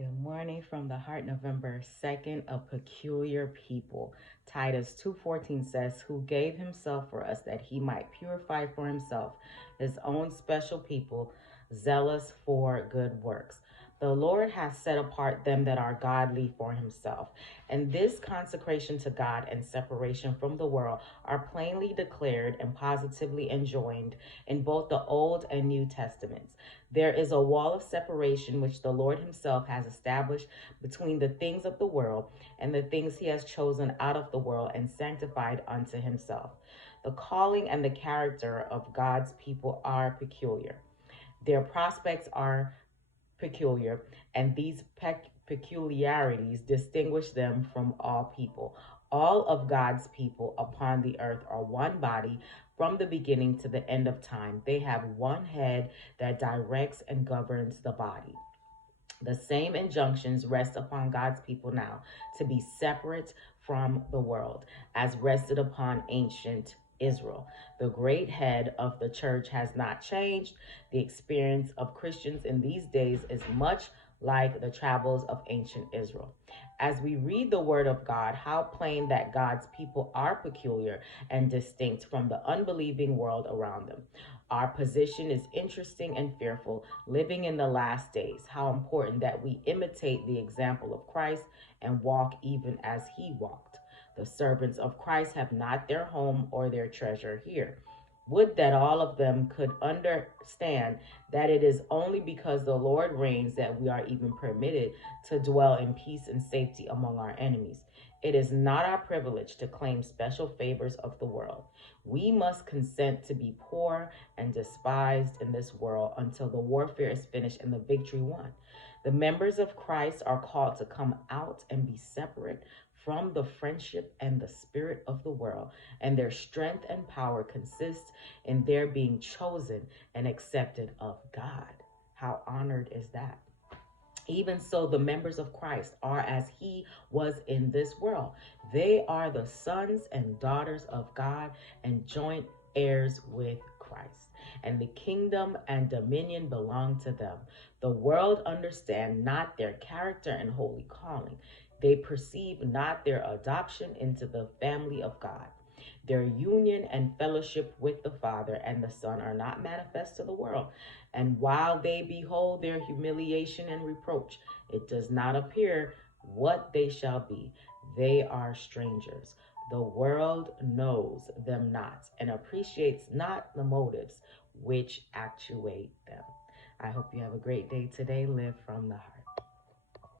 Good morning from the heart, November 2nd, a peculiar people. Titus 2:14 says, who gave himself for us that he might purify for himself his own special people, zealous for good works. The Lord has set apart them that are godly for himself. And this consecration to God and separation from the world are plainly declared and positively enjoined in both the Old and New Testaments. There is a wall of separation which the Lord himself has established between the things of the world and the things he has chosen out of the world and sanctified unto himself. The calling and the character of God's people are peculiar. Their prospects are peculiar, and these peculiarities distinguish them from all people. All of God's people upon the earth are one body from the beginning to the end of time. They have one head that directs and governs the body. The same injunctions rest upon God's people now to be separate from the world, as rested upon ancient Israel. The great head of the church has not changed. The experience of Christians in these days is much like the travels of ancient Israel. As we read the word of God, how plain that God's people are peculiar and distinct from the unbelieving world around them. Our position is interesting and fearful, living in the last days. How important that we imitate the example of Christ and walk even as he walked. The servants of Christ have not their home or their treasure here. Would that all of them could understand that it is only because the Lord reigns that we are even permitted to dwell in peace and safety among our enemies. It is not our privilege to claim special favors of the world. We must consent to be poor and despised in this world until the warfare is finished and the victory won. The members of Christ are called to come out and be separate from the friendship and the spirit of the world, and their strength and power consists in their being chosen and accepted of God. How honored is that? Even so, the members of Christ are as he was in this world. They are the sons and daughters of God and joint heirs with Christ. And the kingdom and dominion belong to them. The world understand not their character and holy calling. They perceive not their adoption into the family of God. Their union and fellowship with the Father and the Son are not manifest to the world. And while they behold their humiliation and reproach, it does not appear what they shall be. They are strangers. The world knows them not and appreciates not the motives which actuate them. I hope you have a great day today. Live from the heart.